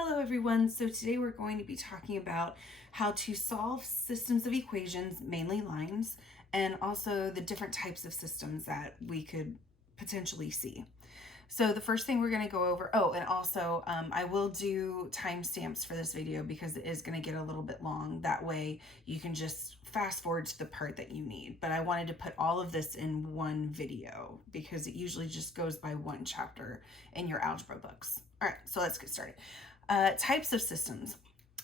Hello everyone, so today we're going to be talking about how to solve systems of equations, mainly lines, and also the different types of systems that we could potentially see. So the first thing we're going to go over, and also I will do timestamps for this video because it is going to get a little bit long. That way you can just fast forward to the part that you need. But I wanted to put all of this in one video because it usually just goes by one chapter in your algebra books. All right, so let's get started. Types of systems.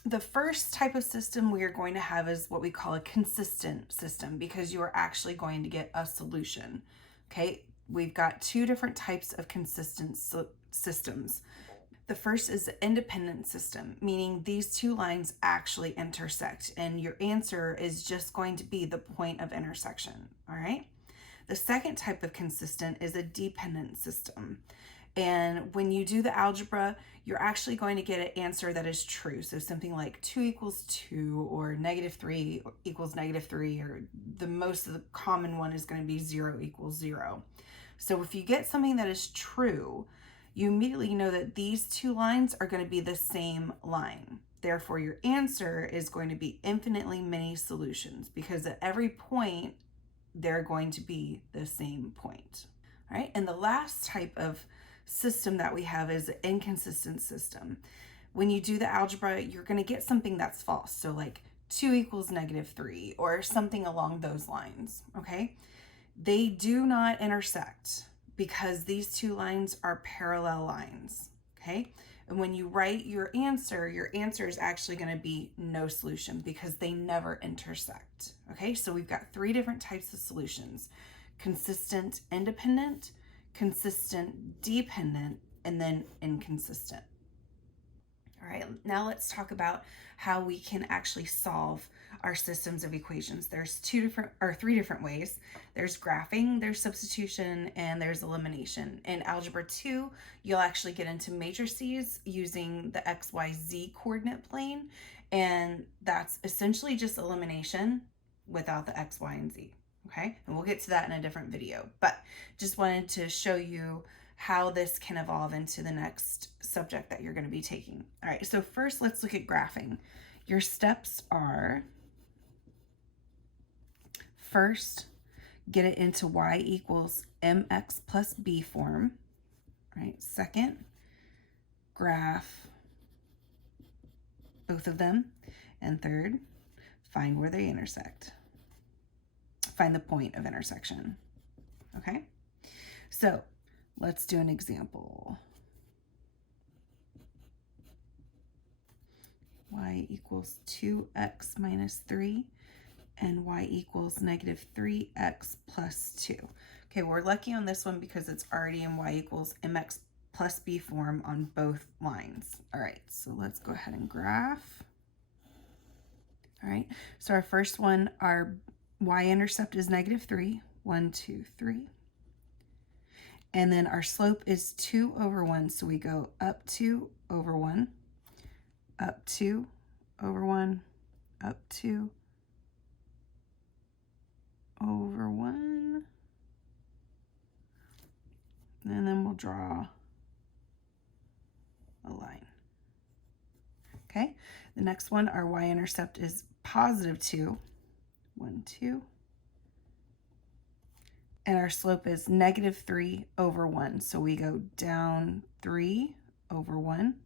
The first type of system we are going to have is what we call a consistent system because you are actually going to get a solution. Okay, we've got two different types of consistent systems. The first is the independent system, meaning these two lines actually intersect and your answer is just going to be the point of intersection. All right. The second type of consistent is a dependent system. And when you do the algebra, you're actually going to get an answer that is true. So something like 2 equals 2 or -3 equals -3, or the most of the common one is going to be 0 equals 0. So if you get something that is true, you immediately know that these two lines are going to be the same line. Therefore, your answer is going to be infinitely many solutions because at every point, they're going to be the same point. All right, and the last type of system that we have is an inconsistent system. When you do the algebra, you're going to get something that's false. So like 2 equals -3 or something along those lines, okay? They do not intersect because these two lines are parallel lines, okay? And when you write your answer is actually going to be no solution because they never intersect, okay? So we've got three different types of solutions: consistent independent, consistent dependent, and then inconsistent. All right, now let's talk about how we can actually solve our systems of equations. There's three different ways. There's graphing, there's substitution, and there's elimination. In Algebra 2, you'll actually get into matrices using the XYZ coordinate plane, and that's essentially just elimination without the X, Y, and Z. Okay, and we'll get to that in a different video, but just wanted to show you how this can evolve into the next subject that you're going to be taking. All right, so first let's look at graphing. Your steps are: first, get it into y equals mx plus b form. All right, second, graph both of them. And third, find where they intersect. Find the point of intersection. Okay, so let's do an example. Y equals 2x minus 3 and y equals -3x plus 2. Okay, we're lucky on this one because it's already in y equals mx plus b form on both lines. All right, so let's go ahead and graph. All right, so our first one, our y-intercept is -3, 1, 2, 3. And then our slope is 2 over 1, so we go up 2 over 1, up 2 over 1, up 2 over 1. And then we'll draw a line. Okay, the next one, our y-intercept is +2, 1, 2. And our slope is -3 over 1. So we go down 3 over 1,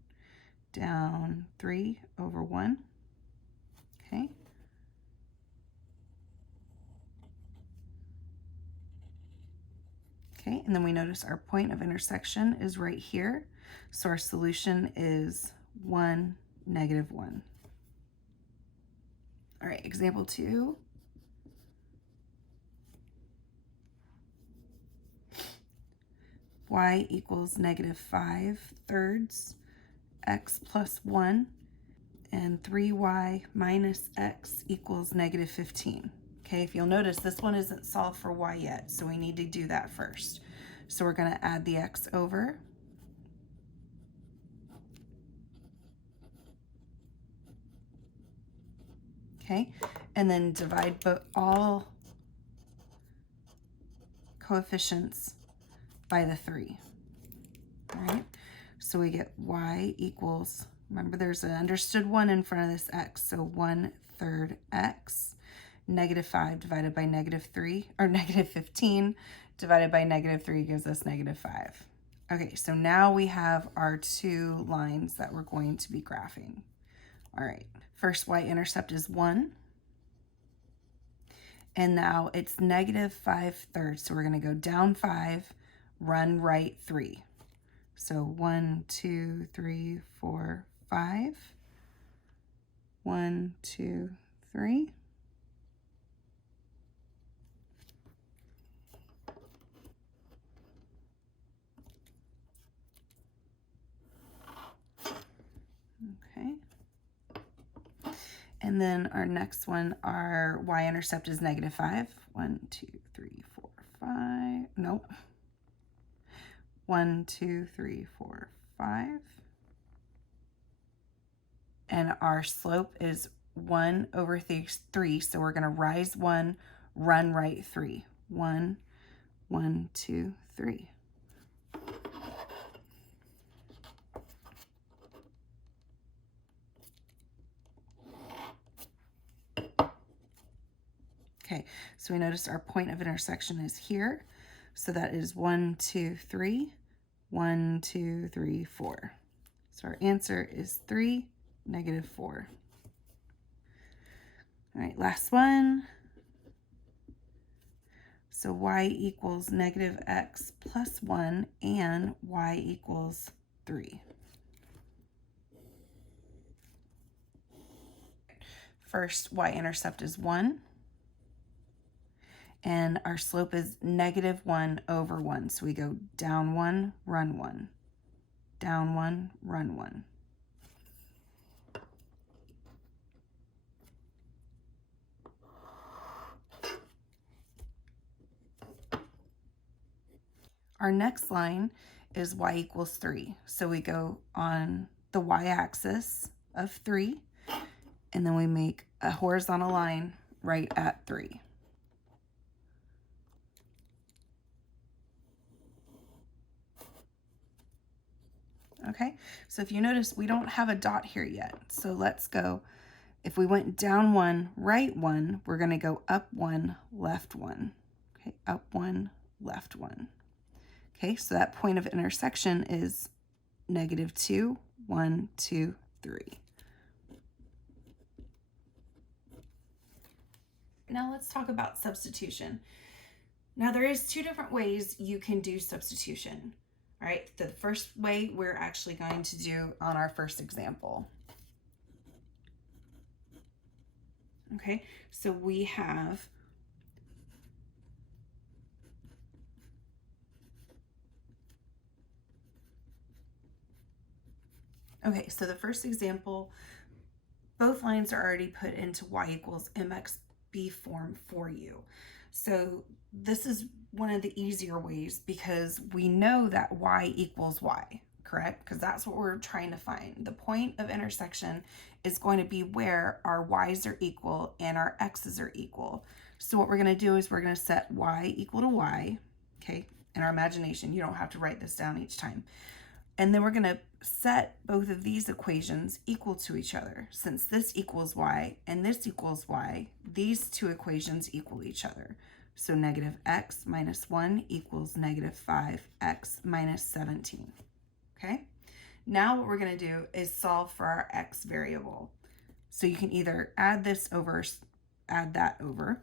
down 3 over 1. Okay. Okay, and then we notice our point of intersection is right here. So our solution is 1, -1. All right, example 2. Y equals -5/3 x plus 1, and 3y minus x equals -15. Okay, if you'll notice, this one isn't solved for y yet, so we need to do that first. So we're going to add the x over. Okay, and then divide all coefficients by the 3. All right, so we get y equals Remember, there's an understood 1 in front of this x, so 1/3 x. -5 divided by -3, or -15 divided by -3 gives us -5. Okay, so now we have our 2 lines that we're going to be graphing. All right, first y-intercept is 1. And now it's -5/3. So we're going to go down 5, run right 3. So 1, 2, 3, 4, 5. 1, 2, 3. Okay. And then our next one, our y-intercept is -5. 1, 2, 3, 4, 5. Nope. 1, 2, 3, 4, 5. And our slope is 1/3. So we're going to rise 1, run right 3. 1, 1, 2, 3. Okay, so we notice our point of intersection is here. So that is 1, 2, 3, 1, 2, 3, 4. So our answer is 3, -4. All right, last one. So y equals -x plus 1 and y equals 3. First, y-intercept is 1. And our slope is -1/1. So we go down 1, run 1. Down 1, run 1. Our next line is y equals 3. So we go on the y-axis of 3, and then we make a horizontal line right at 3. Okay, so if you notice, we don't have a dot here yet. So let's go, if we went down 1, right 1, we're going to go up 1, left 1. Okay, up 1, left 1. Okay, so that point of intersection is -2, 1, 2, 3. Now let's talk about substitution. Now there is 2 different ways you can do substitution. All right, the first way we're actually going to do on our first example. Okay, so we have okay, so the first example, both lines are already put into y equals mxb form for you. So this is one of the easier ways because we know that y equals y, correct? Because that's what we're trying to find. The point of intersection is going to be where our y's are equal and our x's are equal. So what we're going to do is we're going to set y equal to y, okay? In our imagination, you don't have to write this down each time. And then we're going to set both of these equations equal to each other. Since this equals y and this equals y, these 2 equations equal each other. So -x minus 1 equals -5x minus 17. Okay? Now what we're going to do is solve for our x variable. So you can either add this over, add that over.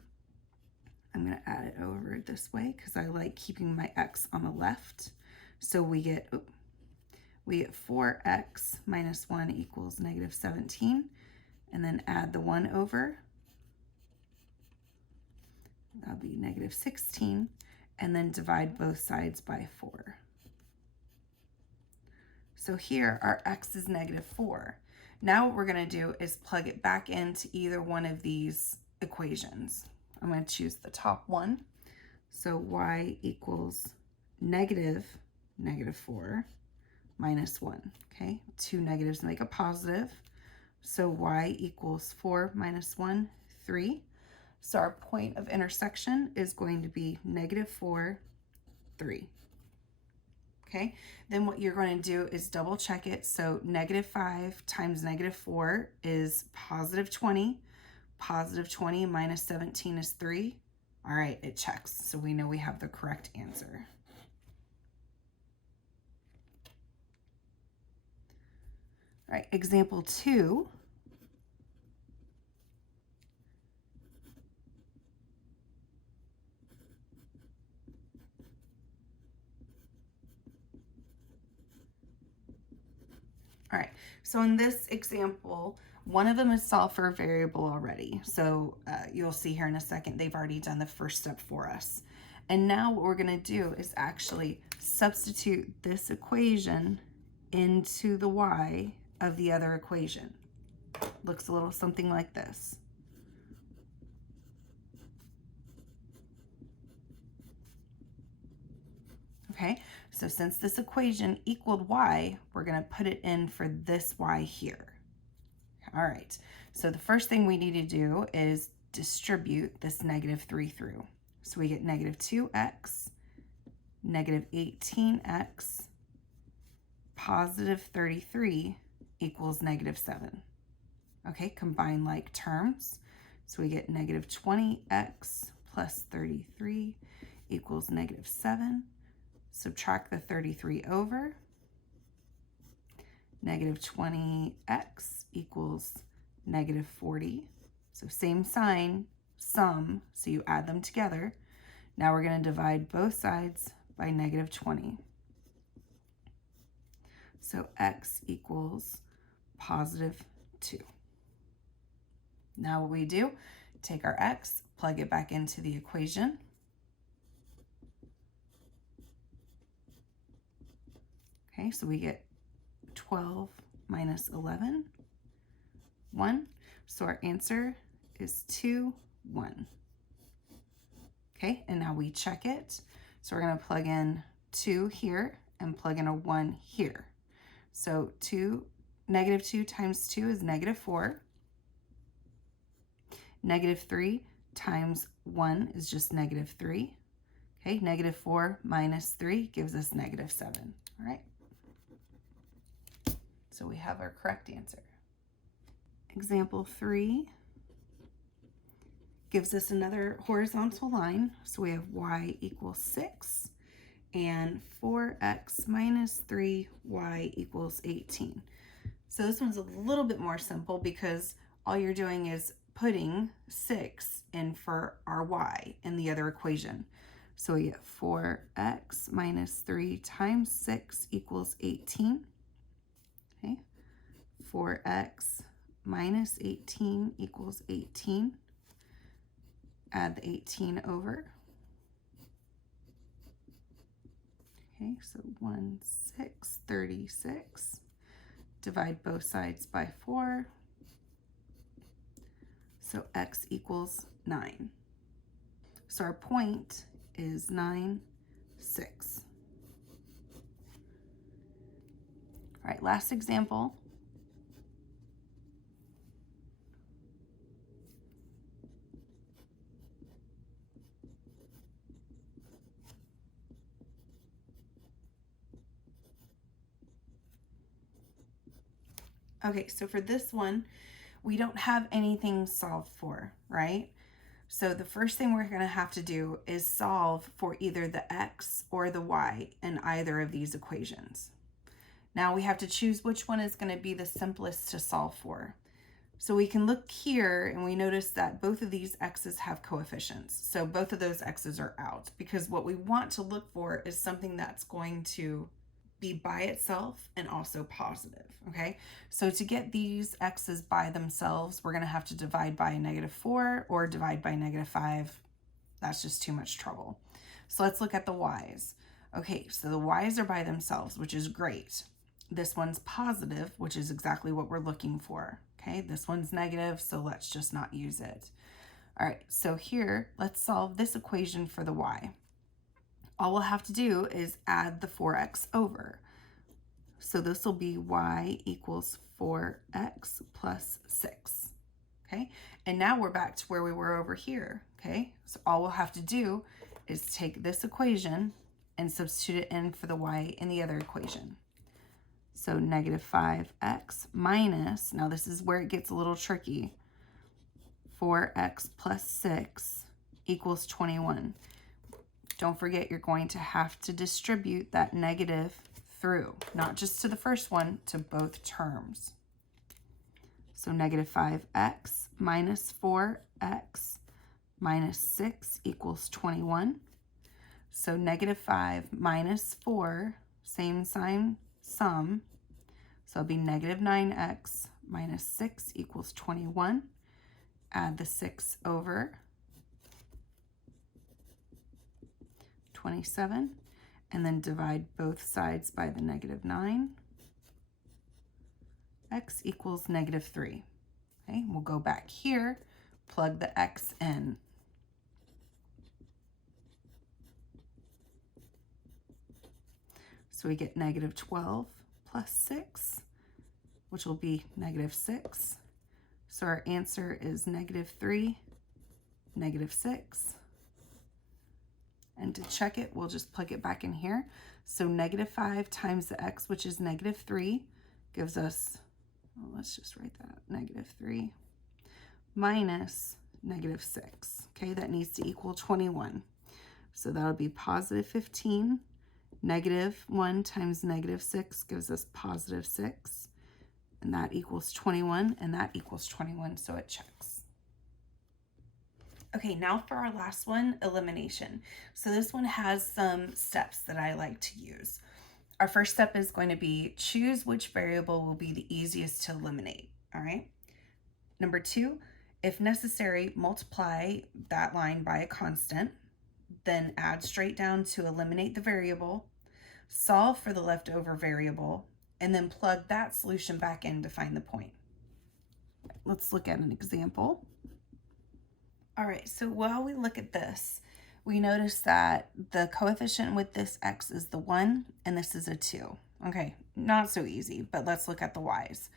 I'm going to add it over this way because I like keeping my x on the left. So we get 4x minus 1 equals -17, and then add the 1 over. That'll be -16, and then divide both sides by 4. So here our x is -4. Now what we're going to do is plug it back into either one of these equations. I'm going to choose the top one. So y equals -4 minus 1. Okay, 2 negatives make a positive. So y equals 4 minus 1, 3. So our point of intersection is going to be -4, 3. Okay, then what you're going to do is double check it. So -5 times -4 is +20. +20 minus 17 is 3. All right, it checks. So we know we have the correct answer. All right, example 2. All right, so in this example, one of them is solved for a variable already. So you'll see here in a second, they've already done the first step for us. And now what we're gonna do is actually substitute this equation into the y of the other equation. Looks a little something like this. Okay, so since this equation equaled y, we're going to put it in for this y here. All right, so the first thing we need to do is distribute this -3 through. So we get -2x, -18x, +33 equals -7. Okay, combine like terms. So we get -20x plus 33 equals -7. Subtract the 33 over. -20x equals -40. So same sign, sum, so you add them together. Now we're going to divide both sides by -20. So x equals +2. Now what we do, take our x, plug it back into the equation. Okay, so we get 12 minus 11, 1. So our answer is 2, 1. Okay, and now we check it. So we're going to plug in 2 here and plug in a 1 here. So -2 times 2 is -4. -3 times 1 is just -3. Okay, -4 minus 3 gives us -7. All right. So we have our correct answer. Example 3 gives us another horizontal line. So we have y equals 6 and 4x minus 3y equals 18. So this one's a little bit more simple because all you're doing is putting 6 in for our y in the other equation. So we get 4x minus 3 times 6 equals 18. Okay, 4x minus 18 equals 18. Add the 18 over. Okay, so 1, 6, 36. Divide both sides by 4. So x equals 9. So our point is 9, 6. All right, last example. Okay, so for this one, we don't have anything solved for, right? So the first thing we're going to have to do is solve for either the x or the y in either of these equations. Now we have to choose which one is going to be the simplest to solve for. So we can look here and we notice that both of these x's have coefficients. So both of those x's are out because what we want to look for is something that's going to be by itself and also positive, okay? So to get these x's by themselves, we're going to have to divide by -4 or divide by -5. That's just too much trouble. So let's look at the y's. Okay, so the y's are by themselves, which is great. This one's positive, which is exactly what we're looking for. Okay, this one's negative, so let's just not use it. All right, so here, let's solve this equation for the y. All we'll have to do is add the 4x over. So this will be y equals 4x plus 6. Okay, and now we're back to where we were over here. Okay, so all we'll have to do is take this equation and substitute it in for the y in the other equation. So negative 5x minus, now this is where it gets a little tricky, 4x plus 6 equals 21. Don't forget, you're going to have to distribute that negative through, not just to the first one, to both terms. So negative 5x minus 4x minus 6 equals 21. So negative 5 minus 4, same sign, sum. So it'll be negative 9x minus 6 equals 21. Add the 6 over. 27, and then divide both sides by the negative 9. X equals negative 3. Okay, we'll go back here, plug the x in. So we get negative 12 plus 6, which will be negative 6. So our answer is negative 3, negative 6. And to check it, we'll just plug it back in here. So negative 5 times the x, which is negative 3, gives us, well, let's just write that, negative 3 minus negative 6. Okay, that needs to equal 21. So that'll be positive 15. Negative 1 times negative 6 gives us positive 6. And that equals 21, and that equals 21, so it checks. Okay, now for our last one, elimination. So this one has some steps that I like to use. Our first step is going to be choose which variable will be the easiest to eliminate, all right? Number 2, if necessary, multiply that line by a constant, then add straight down to eliminate the variable, solve for the leftover variable, and then plug that solution back in to find the point. Let's look at an example. All right, so while we look at this, we notice that the coefficient with this x is the 1, and this is a 2. Okay, not so easy, but let's look at the y's.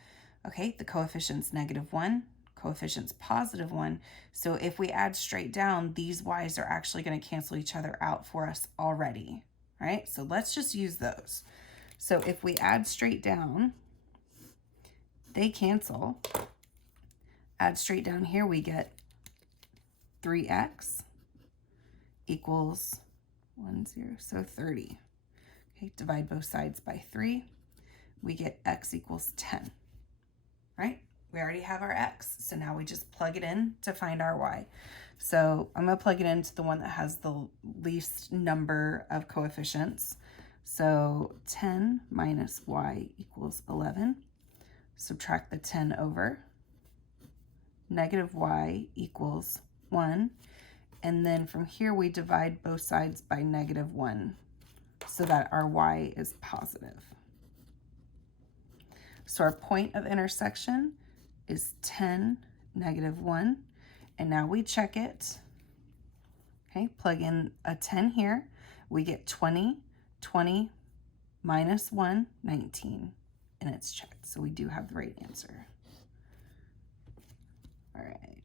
Okay, the coefficient's negative 1, coefficient's positive 1. So if we add straight down, these y's are actually going to cancel each other out for us already. All right, so let's just use those. So if we add straight down, they cancel. Add straight down here, we get 3x equals 1, 0, so 30. Okay, divide both sides by 3. We get x equals 10, right? We already have our x, so now we just plug it in to find our y. So I'm going to plug it into the one that has the least number of coefficients. So 10 minus y equals 11. Subtract the 10 over. Negative y equals 1. And then from here we divide both sides by negative 1 so that our y is positive. So our point of intersection is 10, negative 1. And now we check it. Okay, plug in a 10 here. We get 20. 20 minus 1, 19. And it's checked. So we do have the right answer. All right.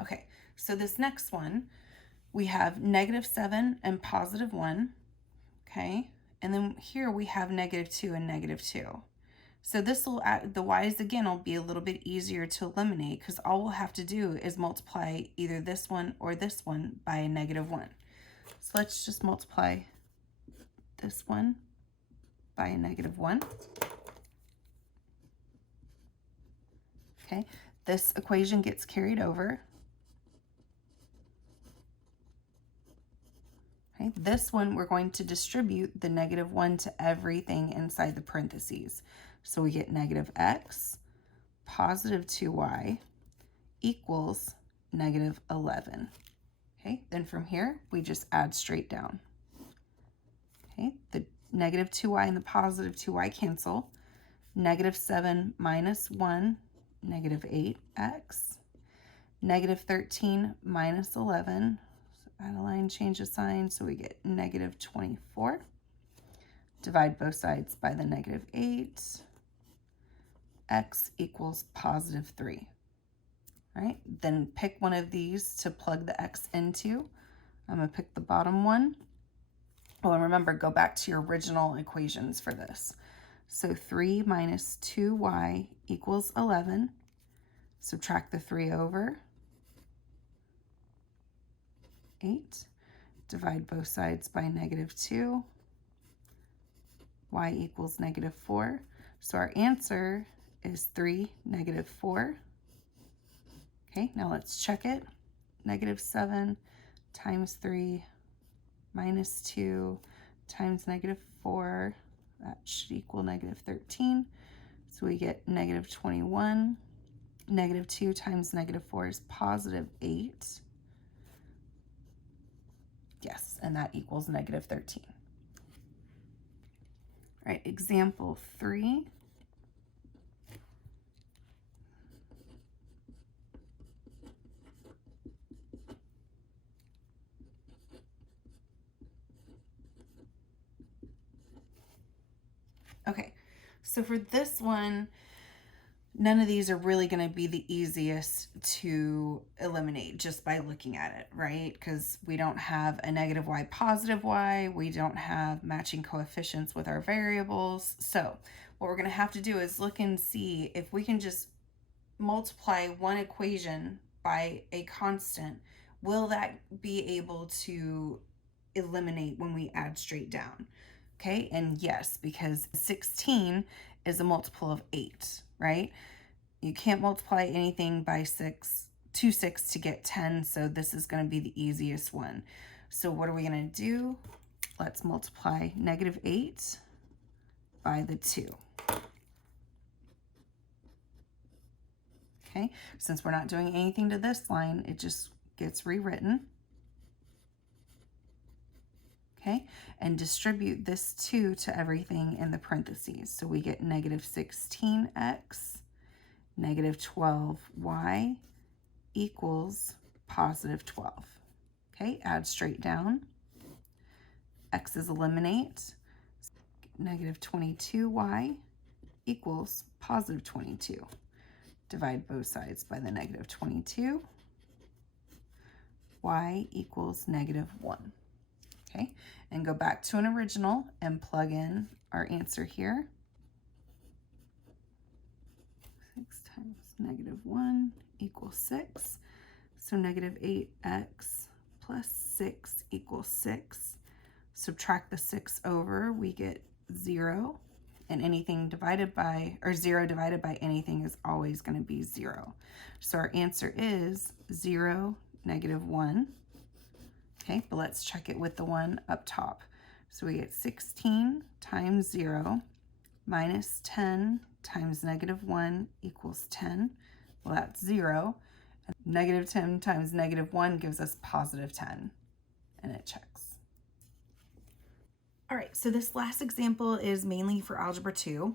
Okay, so this next one, we have negative 7 and positive 1, okay? And then here we have negative 2 and negative 2. So this will, the y's again will be a little bit easier to eliminate because all we'll have to do is multiply either this one or this one by a negative 1. So let's just multiply this one by a negative 1. Okay, this equation gets carried over. Okay, this one we're going to distribute the negative 1 to everything inside the parentheses. So we get negative x, positive 2y equals negative 11. Okay, then from here, we just add straight down. Okay, the negative 2y and the positive 2y cancel. Negative 7 minus 1, negative 8x. Negative 13 minus 11, so Add a line, change the sign, so we get negative 24. Divide both sides by the negative 8. X equals positive 3. All right, then pick one of these to plug the X into. I'm going to pick the bottom one. Oh, and remember, go back to your original equations for this. So 3 minus 2y equals 11. Subtract the 3 over. 8. Divide both sides by negative 2. Y equals negative 4. So our answer is 3, negative 4. Okay, now let's check it. Negative 7 times 3 minus 2 times negative 4. That should equal negative 13. So we get negative 21. Negative 2 times negative 4 is positive 8. Yes, and that equals negative 13. All right, example 3. Okay, so for this one, none of these are really going to be the easiest to eliminate just by looking at it, right? Because we don't have a negative y, positive y. We don't have matching coefficients with our variables. So what we're going to have to do is look and see if we can just multiply one equation by a constant. Will that be able to eliminate when we add straight down? Okay, and yes, because 16 is a multiple of 8, right? You can't multiply anything by 6 to get 10, so this is going to be the easiest one. So what are we going to do? Let's multiply negative 8 by the 2. Okay, since we're not doing anything to this line, it just gets rewritten. Okay, and distribute this 2 to everything in the parentheses. So we get negative 16x, negative 12y equals positive 12. Okay, add straight down. X's eliminate. Negative 22y equals positive 22. Divide both sides by the negative 22. Y equals negative 1. Okay, and go back to an original and plug in our answer here. 6 times negative 1 equals 6. So negative 8x plus 6 equals 6. Subtract the 6 over, we get 0. And anything divided by, or 0 divided by anything is always going to be 0. So our answer is 0, negative 1. Okay, but let's check it with the one up top. So we get 16 times 0 minus 10 times negative 1 equals 10. Well, that's 0. And negative 10 times negative 1 gives us positive 10, and it checks. All right, so this last example is mainly for Algebra 2,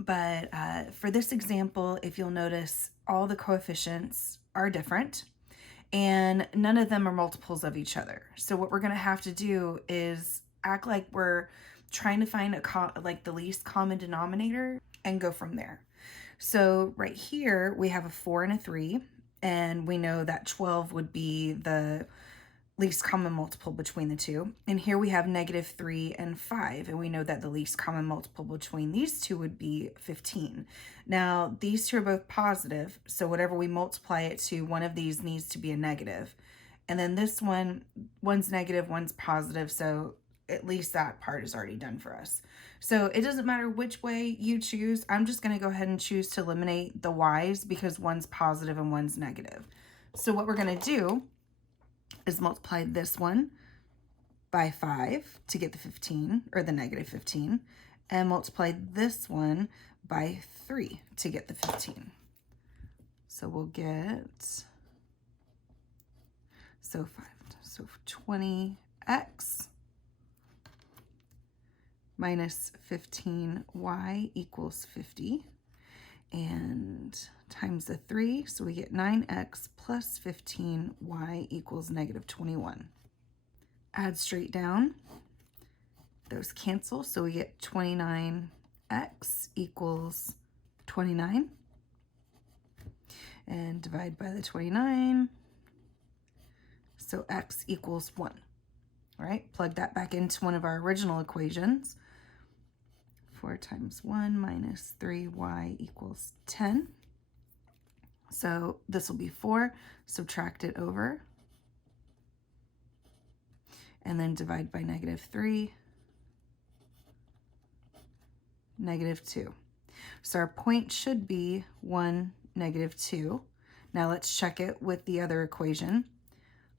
but for this example, if you'll notice, all the coefficients are different, and none of them are multiples of each other. So what we're going to have to do is act like we're trying to find like the least common denominator and go from there. So right here we have a 4 and a 3, and we know that 12 would be the least common multiple between the two. And here we have negative 3 and 5, and we know that the least common multiple between these two would be 15. Now, these two are both positive, so whatever we multiply it to, one of these needs to be a negative. And then this one, one's negative, one's positive, so at least that part is already done for us. So it doesn't matter which way you choose. I'm just going to go ahead and choose to eliminate the y's because one's positive and one's negative. So what we're going to do is multiply this one by 5 to get the 15, or the negative 15, and multiply this one by 3 to get the 15. So we'll get, so 20x minus 15y equals 50, and times the 3, so we get 9x plus 15y equals negative 21. add straight down. Those cancel, so we get 29x equals 29. And divide by the 29. So x equals 1. All right, plug that back into one of our original equations. 4 times 1 minus 3y equals 10. So this will be 4. Subtract it over. And then divide by -3. -2. So our point should be 1, -2. Now let's check it with the other equation.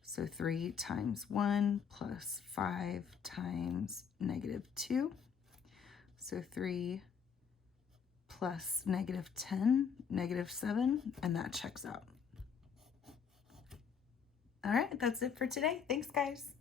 So 3 times 1 plus 5 times -2. So 3 plus -10, -7, and that checks out. All right, that's it for today. Thanks, guys.